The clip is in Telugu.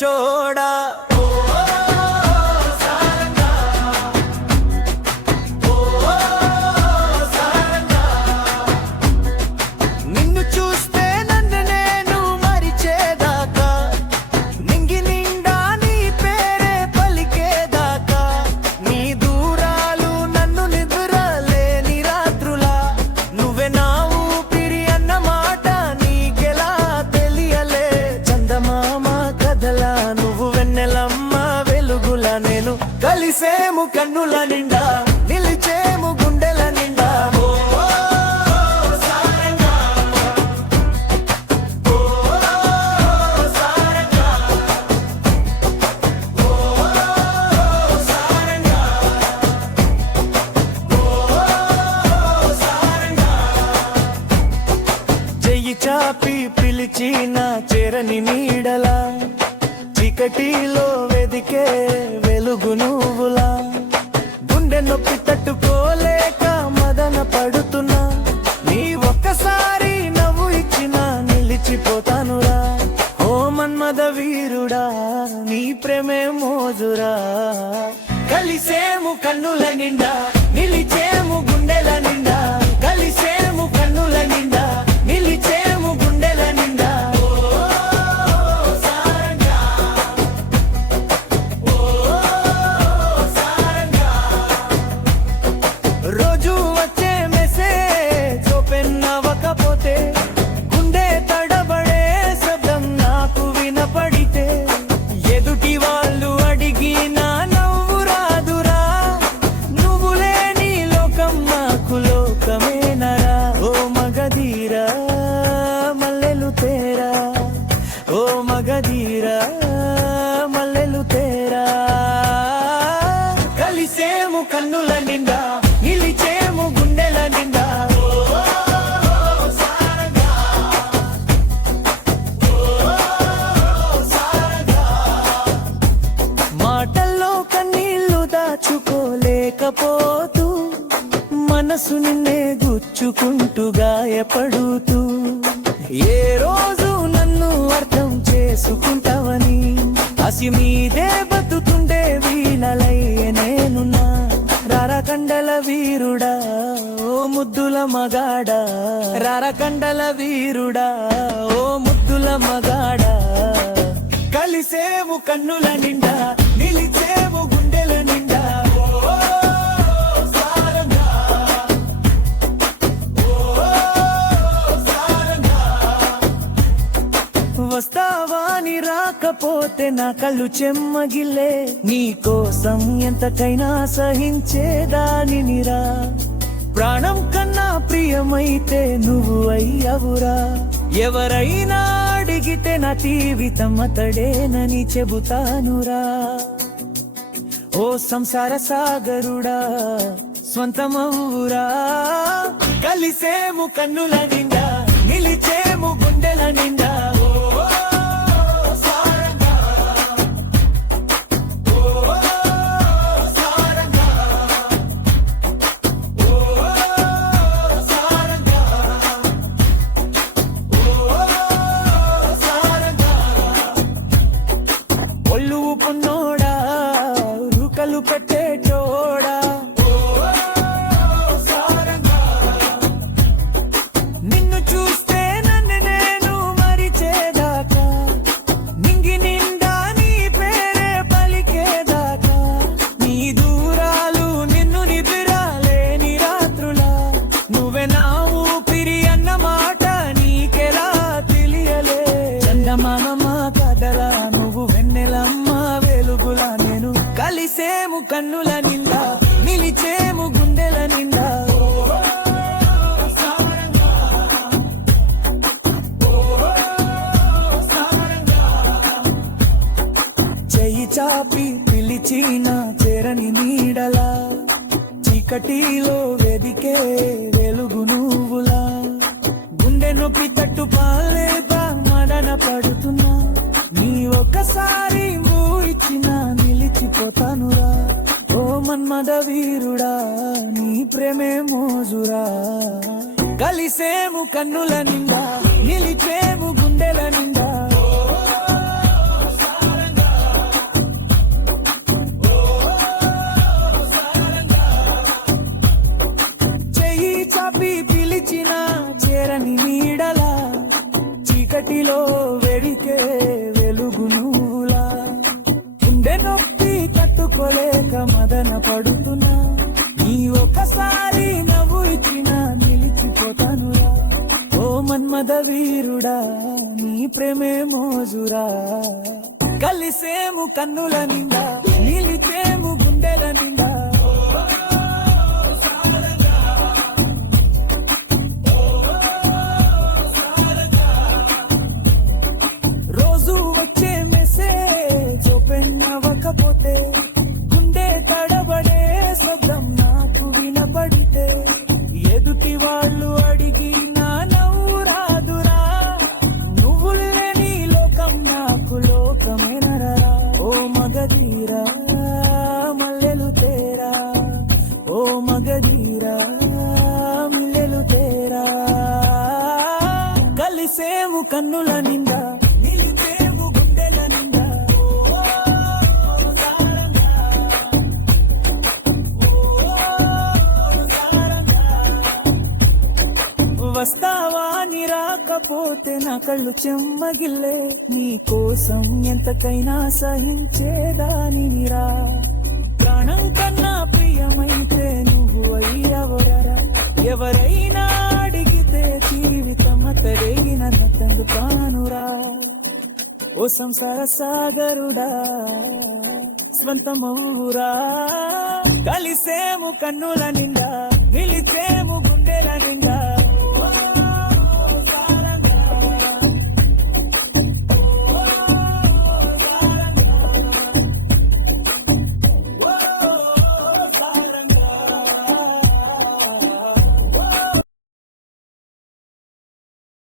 చోడా నిన్ను చూస్తే నన్ను నేను మరిచేదాకా నింగి నిండా నీ పేరే పలికేదాకా నీ దూరాలు నన్ను నిద్రలేని రాత్రులా నువ్వే నా ఊపిరి అన్న మాట నీకెలా తెలియలే చందమామ కథలా నువ్వు వెన్నెలమ్మ వెలుగులా నేను కలిసేము కన్నుల నిండా నిలిచేము గుండెల నిండా చెయ్యి చాపి పిలిచిన చెరని నీడలా చీకటిలో వెదికే వెలుగు నువ్వులా గుండె నొప్పి తట్టుకోలేక మదన పడుతున్నా నీ ఒక్కసారి నవ్వు ఇచ్చినా నిలిచిపోతానురా ఓ మన్మద వీరుడా నీ ప్రేమే మోజురా కలిసేము కన్నుల నిండా నిలిచేము గుండెల నిండా కలిసేము కన్నుల నిండా నిలిచేము గుండెల నిండా రోజు వచ్చే మెసేజ్ ఓపెన్ అవ్వకపోతే గుండె తడబడే శబ్దం నాకు వినపడితే ఎదుటి వాళ్ళు అడిగినా నవ్వు రాదురా నువ్వు లేని లోకం నాకు లోకమేనరా ఓ మగధీరా మల్లెలు తేరా ఓ మగధీరా మల్లెలు తేరా కలిసేము కన్నుల నిండా నిలిచేము గుండెల నిండా మాటల్లో కన్నీళ్లు దాచుకోలేకపోతూ మనసు నిన్నే గుచ్చుకుంటూ గాయపడుతూ ఏ రోజు నన్ను అర్థం చేసుకుంటావని అసి మీదే బతుతుండే వీణలయ్యే నేనున్నా రారకండల వీరుడా ఓ ముద్దుల మగాడా రారకండల వీరుడా ఓ ముద్దుల మగాడా కలిసేము కన్నుల నిండా నిలిచేము గుండెల నిండా వస్తావాని రాకపోతే నా కళ్ళు చెమ్మగిల్లే నీ కోసం ఎంతకైనా సహించేదానినిరా ప్రాణం కన్నా ప్రియమైతే నువ్వు అయ్యవురా ఎవరైనా అడిగితే నా జీవితం అతడేనని చెబుతానురా ఓ సంసార సాగరుడా స్వంతమవురా కలిసేము కన్నుల నిండా నిలిచేము గుండెల నిండా ఒళ్ళు కొన్నోడా రూకలు పెట్టే చోడా నిన్ను చూస్తే నన్ను నేను మరిచేదాకా నింగి నిండా నీ పేరే పలికేదాకా నీ దూరాలు నిన్ను నిద్రలేని రాత్రులా నువ్వే నా ఊపిరి అన్న మాట నీకెలా తెలియలే చందమామ కదలా నువ్వు వెన్నెలమ్మ వెలుగులా నేను కలిసేము కన్నుల నిండా నిలిచేము గుండెల నిండా చెయ్యి చాపి పిలిచిన చెరని నీడలా చీకటిలో వెదికే వెలుగు నువ్వులా గుండె నొప్పి తట్టు పాలేక మదన పడుతున్నా నీ ఒక్కసారి ఇచ్చినా నిలిచిపోతానురా ఓ మన్మద వీరుడా నీ ప్రేమే మోజురా కలిసేము కన్నుల నిండా నిలిచేము గుండెల నిండా అందవీరుడా నీ ప్రేమే మోజురా కలిసేము కన్నుల నిండా నిలిచేము గుండెల నిండా రోజు వచ్చే మెసేజ్ ఓపెన్ అవ్వకపోతే గుండె తడబడే శబ్దం నాకు వినపడితే ఎదుటి వాళ్ళు అడిగి నా నవ్వు రాదురా నువ్వు లేని లోకం నాకు లోకమేనరా ఓ మగధీరా మల్లెలు తేరా ఓ మగధీరా మిల్లెలు తేరా కలిసేము కన్నుల నిండా నిలిచేము గుండెల నిండా వస్తావా నీ రాకపోతే నా కళ్ళు చెమ్మగిల్లే నీ కోసం ఎంతకైనా సహించేదానిరా ప్రాణం కన్నా ప్రియమైతే నువ్వు అయ్యవరా ఎవరైనా అడిగితే జీవితం తరేగిన తంగుతానురా ఓ సంసార సాగరుడా స్వంతమవురా కలిసేము కన్నుల నిండా నిలిచేము గుండెల నిండా